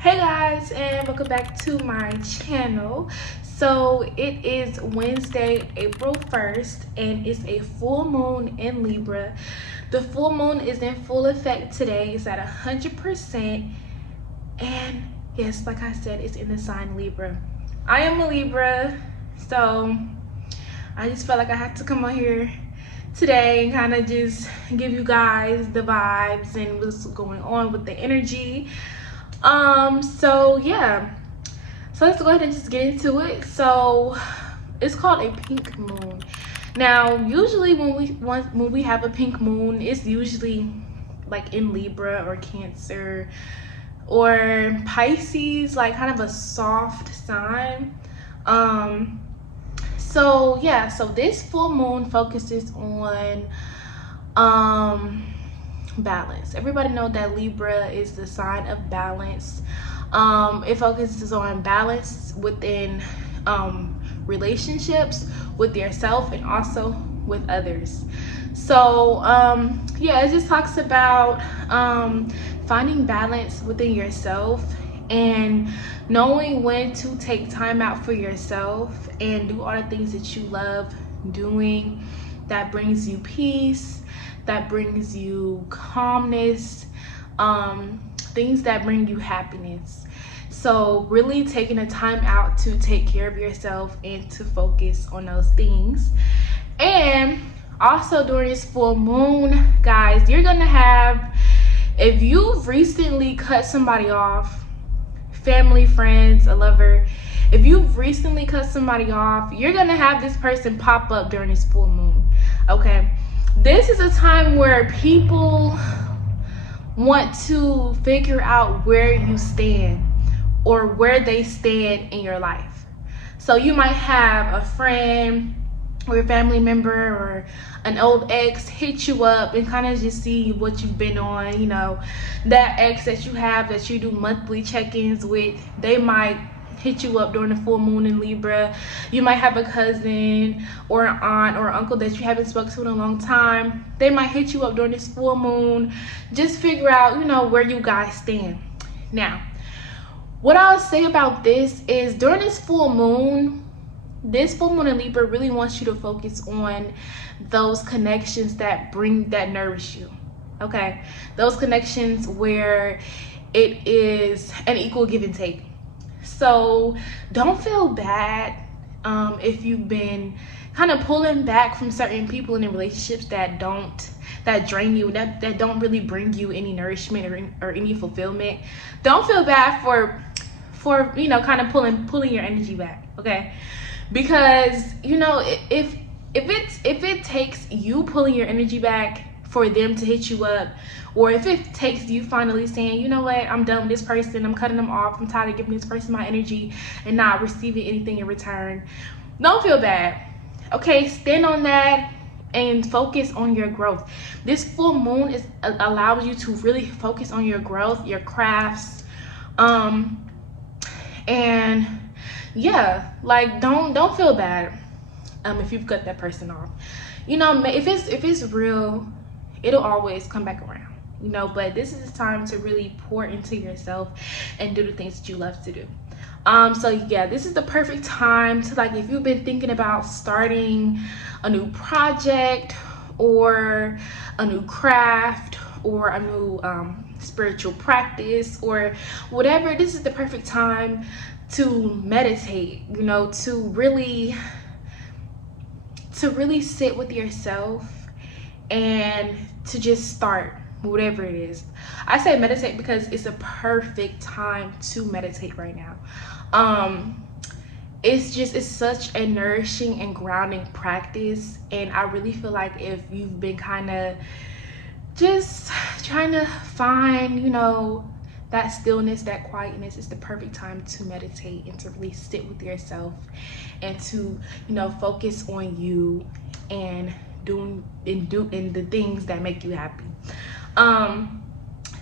Hey guys, and welcome back to my channel. So it is Wednesday, April 1st, and it's a full moon in Libra. The full moon is in full effect today. It's at 100%, and yes, like I said, it's in the sign Libra. I am a Libra, so I just felt like I had to come on here today and kind of just give you guys the vibes and what's going on with the energy. So yeah, so let's go ahead and just get into it. So it's called a pink moon. Now usually when we have a pink moon, it's usually like in Libra or Cancer or Pisces, like kind of a soft sign. So yeah, so this full moon focuses on balance. Everybody know that Libra is the sign of balance. It focuses on balance within relationships with yourself and also with others. So yeah, it just talks about finding balance within yourself and knowing when to take time out for yourself and do all the things that you love doing that brings you peace, that brings you calmness, things that bring you happiness. So really taking the time out to take care of yourself and to focus on those things. And also during this full moon, guys, you're gonna have, if you've recently cut somebody off, family, friends, a lover, if you've recently cut somebody off, you're gonna have this person pop up during this full moon. Okay, this is a time where people want to figure out where you stand or where they stand in your life. So you might have a friend or a family member or an old ex hit you up and kind of just see what you've been on. You know, that ex that you have that you do monthly check-ins with, they might hit you up during the full moon in Libra. You might have a cousin or an aunt or uncle that you haven't spoken to in a long time. They might hit you up during this full moon. Just figure out, you know, where you guys stand. Now, what I'll say about this is during this full moon in Libra really wants you to focus on those connections that nourish you. Okay, those connections where it is an equal give and take. So don't feel bad if you've been kind of pulling back from certain people in the relationships that drain you, that don't really bring you any nourishment or any fulfillment. Don't feel bad for you know, kind of pulling your energy back, okay? Because you know, if it takes you pulling your energy back for them to hit you up, or if it takes you finally saying, you know what, I'm done with this person, I'm cutting them off, I'm tired of giving this person my energy and not receiving anything in return, don't feel bad, okay? Stand on that and focus on your growth. This full moon allows you to really focus on your growth, your crafts, and yeah, like don't feel bad if you've cut that person off. You know, if it's real, it'll always come back around, you know. But this is the time to really pour into yourself and do the things that you love to do. So yeah, this is the perfect time to, like, if you've been thinking about starting a new project or a new craft or a new spiritual practice or whatever, this is the perfect time to meditate, you know, to really sit with yourself and to just start whatever it is. I say meditate because it's a perfect time to meditate right now. It's such a nourishing and grounding practice, and I really feel like if you've been kind of just trying to find, you know, that stillness, that quietness, is the perfect time to meditate and to really sit with yourself and to, you know, focus on you and doing the things that make you happy.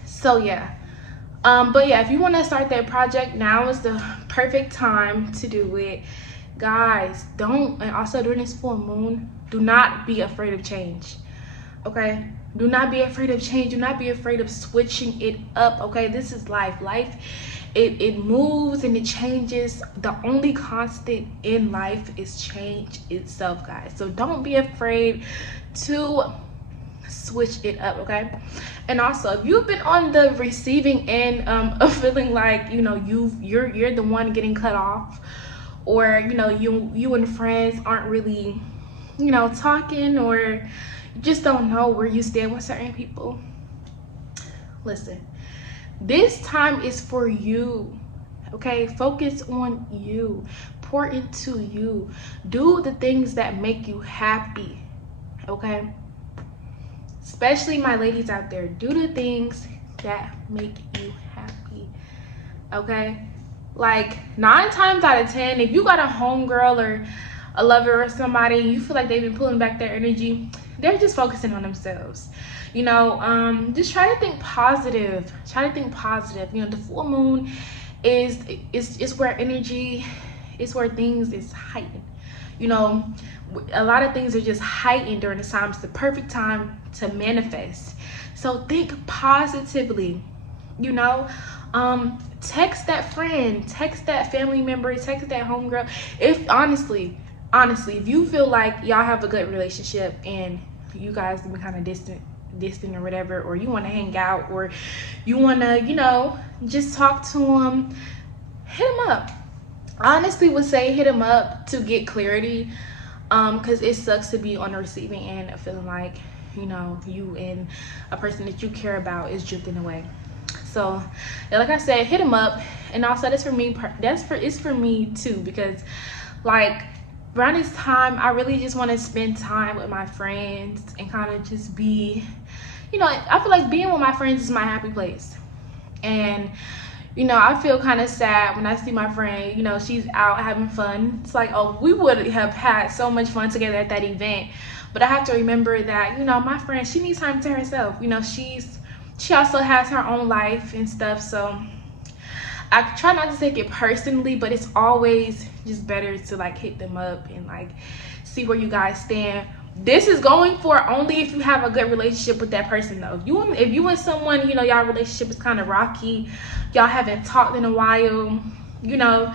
So yeah, but yeah, if you want to start that project, now is the perfect time to do it, guys. And also during this full moon, do not be afraid of change, okay? Do not be afraid of change. Do not be afraid of switching it up, okay? This is life. Life it moves and it changes. The only constant in life is change itself, guys. So don't be afraid to switch it up, okay? And also, if you've been on the receiving end of feeling like, you know, you're the one getting cut off, or you know, you and friends aren't really, you know, talking, or you just don't know where you stand with certain people, listen, this time is for you, okay? Focus on you, pour into you, do the things that make you happy, okay? Especially my ladies out there, do the things that make you happy, okay? Like 9 times out of 10, if you got a homegirl or a lover or somebody, you feel like they've been pulling back their energy, they're just focusing on themselves. You know, just try to think positive. Try to think positive. You know, the full moon is where energy is, where things is heightened. You know, a lot of things are just heightened during this time. It's the perfect time to manifest. So think positively, you know. Text that friend, text that family member, text that homegirl. If honestly, if you feel like y'all have a good relationship and you guys have been kind of distant or whatever, or you want to hang out, or you want to, you know, just talk to them, hit them up. I honestly would say hit them up to get clarity, because it sucks to be on the receiving end of feeling like, you know, you and a person that you care about is drifting away. So like I said, hit them up. And also, that's for me, it's for me too, because like around this time I really just want to spend time with my friends and kind of just be, you know, I feel like being with my friends is my happy place. And you know, I feel kind of sad when I see my friend, you know, she's out having fun. It's like, oh, we would have had so much fun together at that event, but I have to remember that, you know, my friend, she needs time to herself. You know, she also has her own life and stuff. So I try not to take it personally, but it's always just better to like hit them up and like see where you guys stand. This is going for only if you have a good relationship with that person though. If you and someone, you know, y'all relationship is kind of rocky, y'all haven't talked in a while, you know,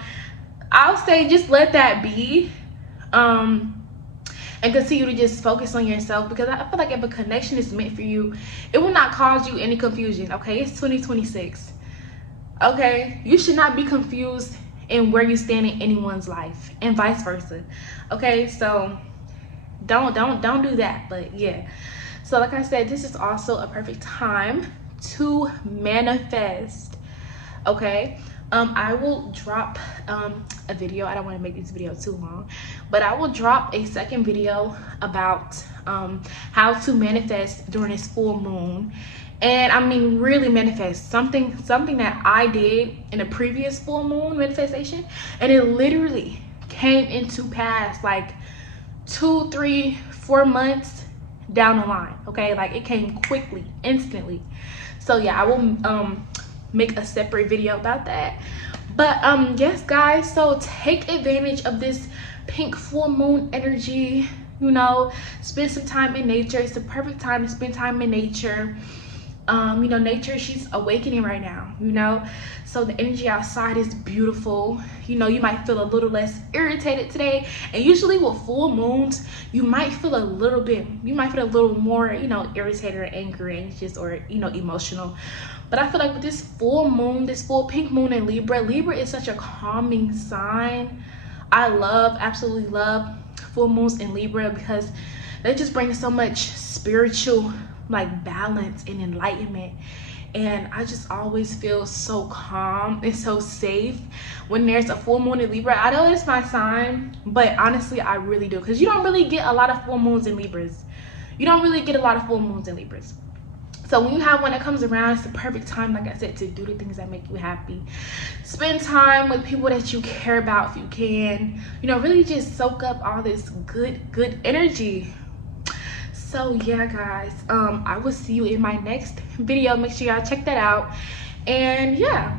I'll say just let that be, and continue to just focus on yourself, because I feel like if a connection is meant for you, it will not cause you any confusion, okay? It's 2026, okay? You should not be confused in where you stand in anyone's life, and vice versa, okay? So don't do that. But yeah, so like I said, this is also a perfect time to manifest, okay? I will drop a video. I don't want to make this video too long, but I will drop a second video about how to manifest during this full moon. And I mean really manifest something that I did in a previous full moon manifestation, and it literally came into pass like 2, 3, 4 months down the line, okay? Like it came quickly, instantly. So yeah, I will make a separate video about that. But yes guys, so take advantage of this pink full moon energy, you know, spend some time in nature. It's the perfect time to spend time in nature. You know, nature, she's awakening right now, you know, so the energy outside is beautiful. You know, you might feel a little less irritated today, and usually with full moons you might feel a little more, you know, irritated or angry, anxious, or, you know, emotional. But I feel like with this full moon, this full pink moon in Libra is such a calming sign. I absolutely love full moons in Libra, because they just bring so much spiritual like balance and enlightenment. And I just always feel so calm and so safe when there's a full moon in Libra. I know it's my sign, but honestly I really do, because you don't really get a lot of full moons in Libras. So when you have one that comes around, it's the perfect time, like I said, to do the things that make you happy. Spend time with people that you care about if you can. You know, really just soak up all this good energy. So yeah guys, I will see you in my next video. Make sure y'all check that out. And yeah,